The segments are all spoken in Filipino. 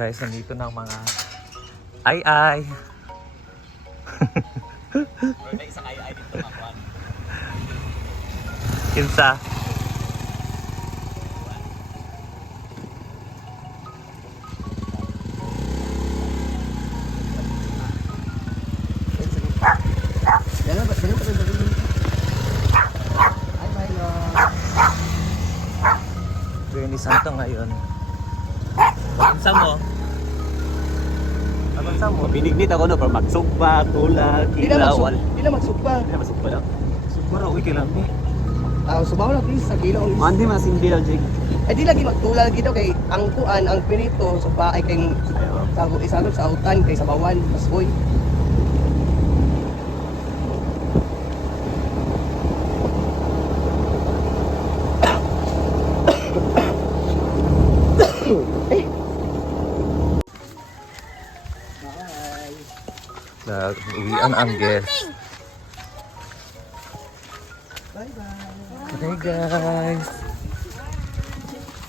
Guys, nandito ng mga ay-ay. May isang ay-ay dito makuha. Kinsa? Bernie Santo ngayon. Kinsa mo? Kinsa mo? Binignit ako no, pero magsugba, tulak, ilawan. Di na magsugba. Hindi na masugba lang. Sugba raw, uy, kailan mo? Subaw na please sa kilo. Mandi masindi lang, Jig. Eh di lagi magtulal dito kay ang kuan, ang pirito so pa ay kay isagol sa utan kay sabawan, masoy. Uwian ang guest. Bye-bye. Okay guys.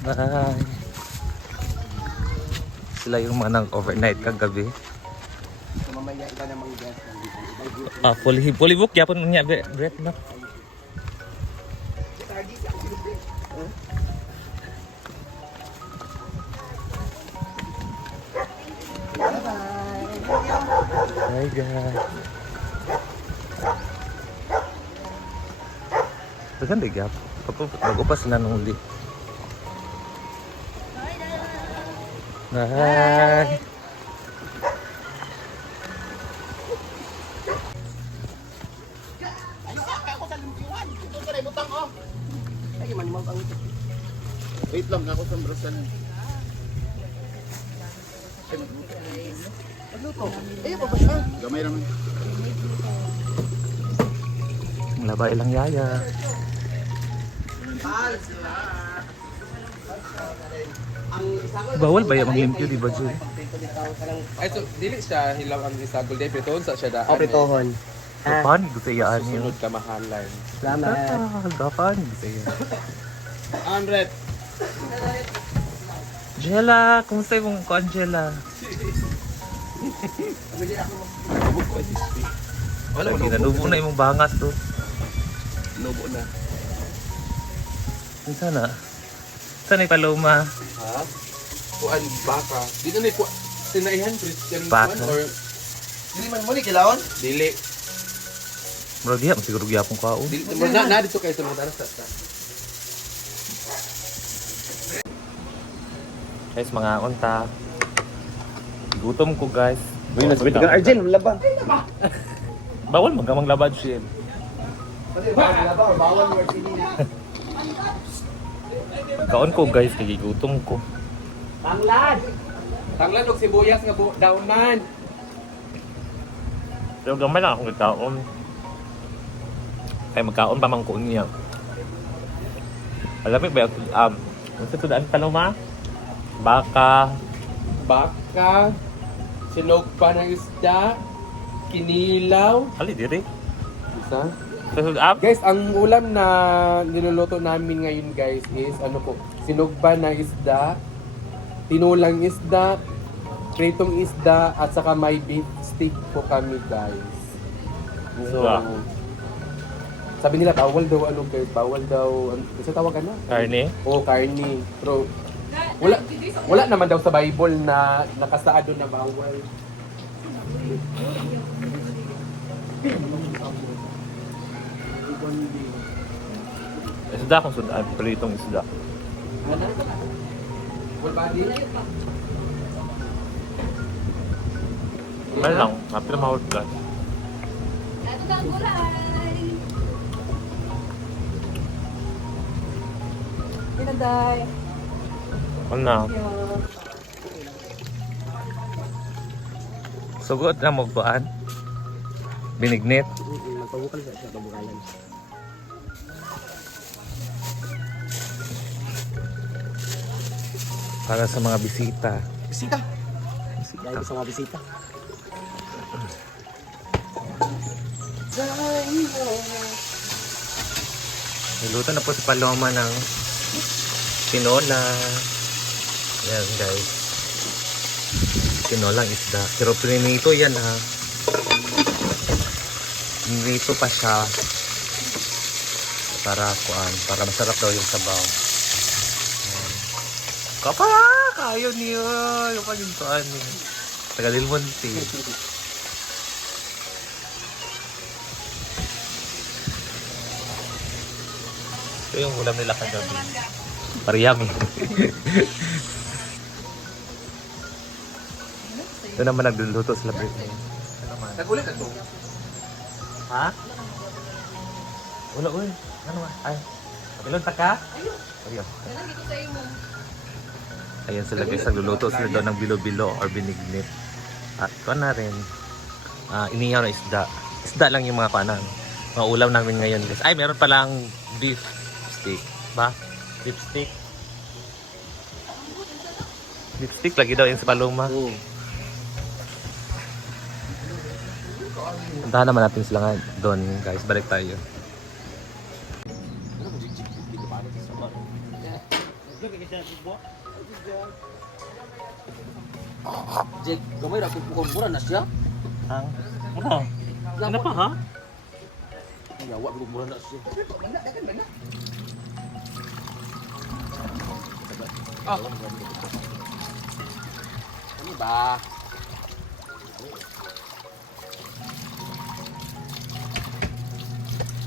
Bye. Sila yung mga nag-overnight kagabi. Mamaya iba namang guest nandito. Fully book yapon niya Brett na. Hi guys. Maganda gap. Mag-upas na nung uli. Bye. Ay man mo ang Wait lang, ako sa brasan. pagluto. Eh pa ba siya? Gamay naman. Labay lang yaya. Bawal ba yung mag-limpyo, di ba, Jun? Ay, so, dili siya hilaw ang isagol day pritohon sa siya daan. Opritohon. Gapan, gusto iyaan yun. Sunod ka mahalan. Salamat. Gapan, gusto iyaan. 100. Jella, kumusta yung ko, Angela? Wala Lagi nanubo na yung bangas to. Nubo na. Sana? Sana yung paloma? Ha? Kuan baka. Dito na po sinaihan Christian Baka? kuan or Dili man mo ni kilawon? dili. Bro, diya, masiguro gyapong kaon. Dili na dito kayo sa mga taras ta. Guys, mga unta. Gutom ko, guys. Wait ka, Arjen, labang. Bawal magkamang labad siya. Bawal mo sini. Kaon ko, guys, nagigutom ko. Tanglad og sibuyas nga daunan. Pero gamay lang akong nagkaon. Kaya magkaon pa mang kuon niya. Alam mo ba, ano sa tudaan paloma? Baka. Baka, sinog pa ng isda, kinilaw. Ali, diri. Isa. Sa tudaan? Guys, ang ulam na niluluto namin ngayon guys is ano po, sinugba na isda, tinulang isda, pritong isda, at saka may beef steak po kami guys. So, Isda. sabi nila bawal daw ano guys, bawal daw, kasi tawag ano? Karne? Oo, karne. Pero wala naman daw sa Bible na nakasaado na bawal. Isda kung sudaan, palitong isda. Full body? Mal lang, happy na mahal ka. Ito kang gulay. Pinaday. Ano na? Sugot na mo baan? Binignit? Magpabukal sa pabukalan. Para sa mga bisita. Bisita. Dahil sa mga bisita. Niluto na po si Paloma ng tinola. Yan guys. Tinolang isda. Pero pinito yan ha. Pinito pa siya. Para masarap daw yung sabaw. Ayan. Kapala! Kayo niyo! Kapag yung tuan niyo. Tagalil Monte. Ito yung ulam nila kagabi. Pariyami. Ito naman nagluluto sila break na yun. Nagulit ka to. Ha? Wala, uy. Ano ba? Ay. Kapilon ta ka? Ayun. Ayan sila guys, nagluluto sila doon ng bilo-bilo or binignit. At kuha na rin. Inihaw na isda. Isda lang yung mga kanan. Mga ulam namin ngayon guys. Ay, meron palang beef steak. Ba? Beef steak. Beef steak lagi daw yung sa Paloma. Puntahan naman natin sila nga doon guys. Balik tayo. Jake, gamay ra pukon mura na siya. Ang? Ano? Ano pa ha? Yawa pukon mura na siya. Ano ba?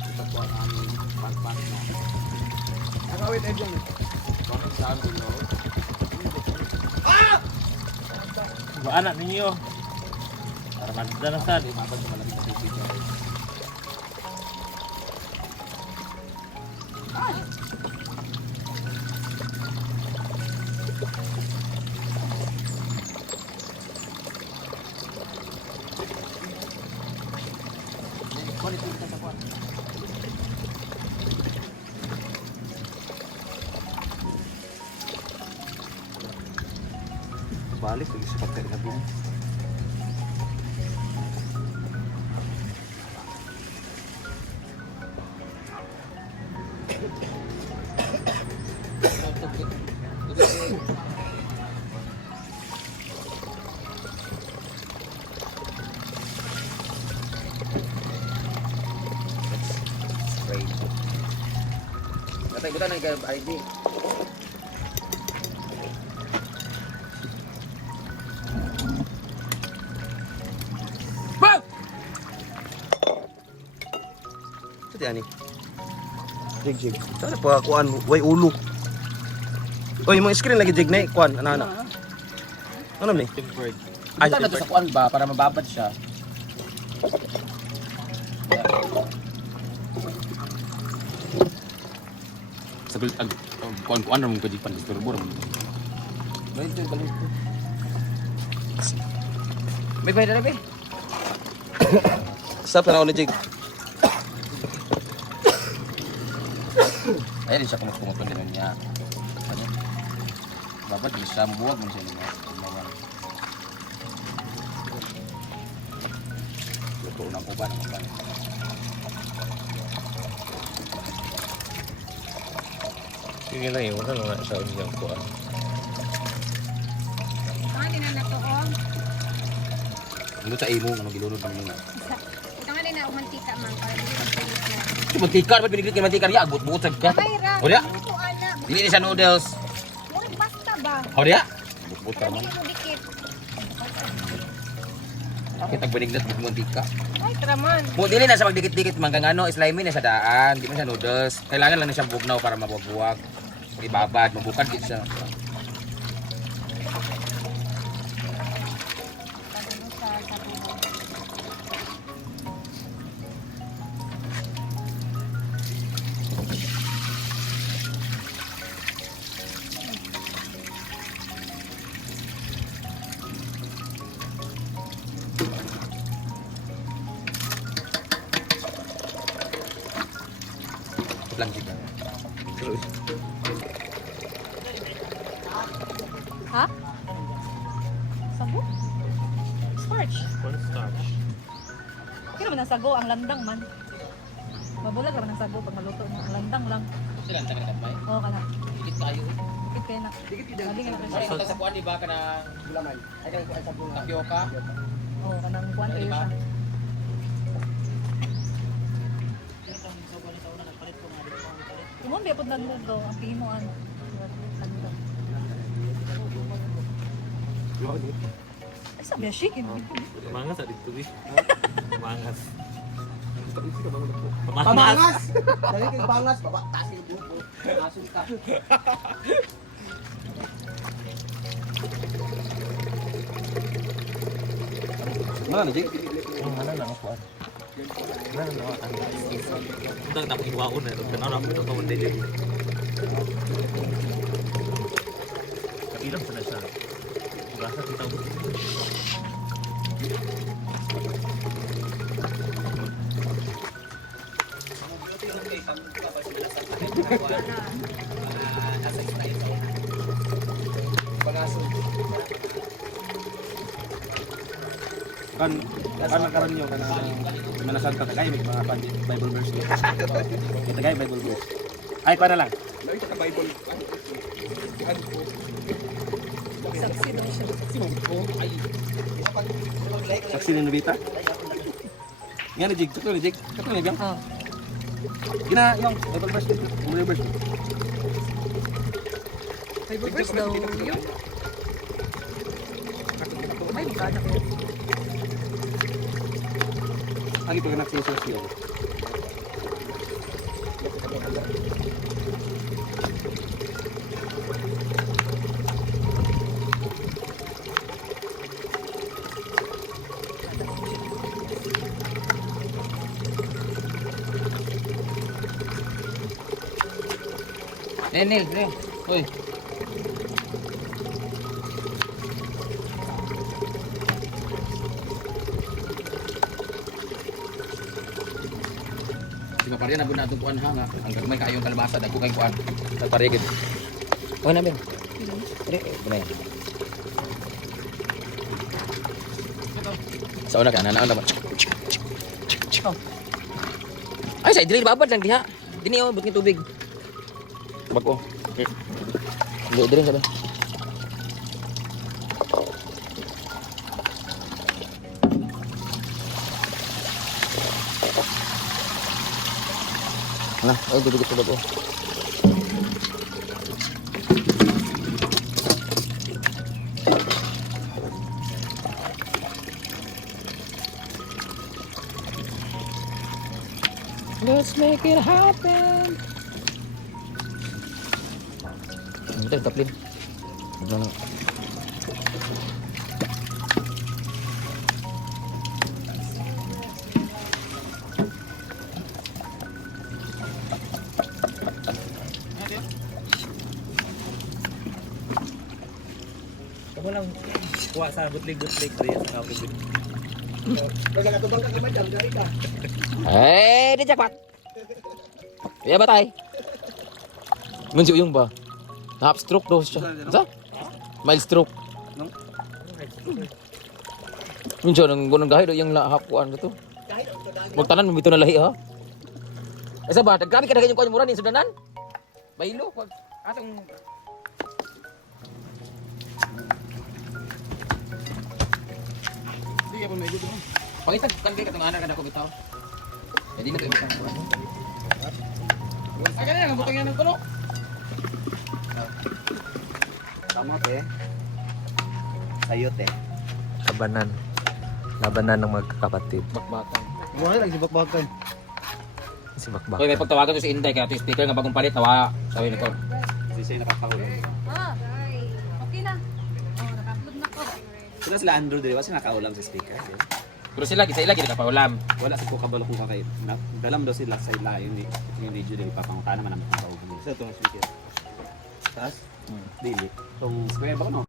Ito po ang aming pagpas na. Nakawit ay dyan. Kung saan din no? Anak ninyo. Para magdanasan. Hindi mabag sa malapit na sisig. Balik lagi sa pagkain. Natay buta na yung ID. Sa ani. Jig. Sana pa kuan way ulo. Oy, mo screen lagi jig na kuan ana. Ano ni? Tempered. Ay, na sa kuan ba para mababad siya. Sabil kuan ramon ko di pan disturbor. Balik balik. Bye na be. Stop na ako ni jig. Ayan siya kumot-kumot din niya. Ano? Dapat bisa buwag mo siya niya. Luto ng uban ng uban. Sige na yun. Ano nga sa unyang kuha. Ito nga na to ko. Ano sa imo ano gilunod pa nila. Ito nga na umantika man. Para hindi ko pilit na. Mantika, ba't biniglit kay mantika riya? Agot-buot sa ka. Mayra. O diya? Ito anak. Dili ni sa noodles. Murag basta ba? O diya? Agot-buot ka Hindi man. mo dikit. Kita biniglit bug mantika. Ay, traman. Mo dili na sa magdikit-dikit man kang ano, slimy na sa daan, di man sa noodles. Kailangan lang na siyang bugnaw para mabuwag-buwag. Ibabad, mabukad gid siya. Lang jig. Ha? Sago? Starch. Cornstarch. Kaya naman ang sago, ang landang man. Mabulag naman ang sago pag maluto mo. Ang landang lang. Sila ang taga-tagbay. Oo, kana. Dikit tayo. Dikit kayo na. Dikit kita. Galing na Ay, kasi. sa kuan di ba kana Gulaman. Ay kan kuan sa bunga. tapioca? Oo, kanang kuwan kayo Diba? siya. Imon di po naglugaw ang pinuan. Ay sabi siya, Mangas sa dito eh. Mangas. Pamangas. Dali kay bangas, baba taas yung buko. Asun ka. Mana na, Jig? Ano na ako kuan? Ano na ako kan. Undang na ko iwaon na ito. Kana ako ito mo dili. Kapilang sa siya. Gasa kita mo. Kan nakaroon nyo ka na manasan ka kay mga Bible verse. Ito kay Bible verse. Ay, para lang. saksi daw siya. Saksi ni Nobita. Yan ni Jig, tuto ni Jig. Tuto ni Jig. Oh. Gina yung Bible verse dito. Bible verse. Bible verse daw yun. May bukana ko. Lagi pa nak Jesus yun. Nel, Hoy. Sino pa rin na na kuan ha nga. Hanggang may kayong kalabasa dagko kay kuan. Nagparigid. Okay na ben. Pre, bunay. Sa una ka na ba? Ay, sa dili babad lang diha. Dini oh, buting tubig. Bago. Dili diri sabi. Nah, oh tubig ito bago. Let's make it happen. Ito, taplin. Ito na. Kamu lang kuha sa butlig-butlig rin sa kapit. Wala ka tubang ka kay madam, dari ka. Eh, di jackpot. Ya batay. Menjuk yung ba? Half stroke daw siya. Sa? Mild stroke. No? Menjuk nang gunung gahi do yung half kuan gitu. Magtanan mo bito na lahi ha. Esa ba? Grabe ka na kanyang kuan mura ni sudanan. Baylo pag atong Sige po may gusto mo. Pangitag kan kay katong anak kada ko bitaw. Jadi na kayo bitaw. Aga na ang butang yan ng kuno. Tama te. Sayote. Labanan. Labanan ng magkakapatid. Bakbakan. Buhay lang si bakbakan. Si Bakbakan. Hoy, may pagtawagan to si Inday kaya to speaker nga bagong palit tawa. Sabi nito. Si siya nakakahulog. Ah, okay na. Oh, naka-upload na ko. Sila sila Andrew dili kasi nakaulam sa speaker. Pero sila kita ila kita paulam. Wala sa kabalo kung kakay. Dalam daw sila sa ila yung video dili papangutana man ang kauban. Sa to speaker. Taas? Dili. Tong square ba no?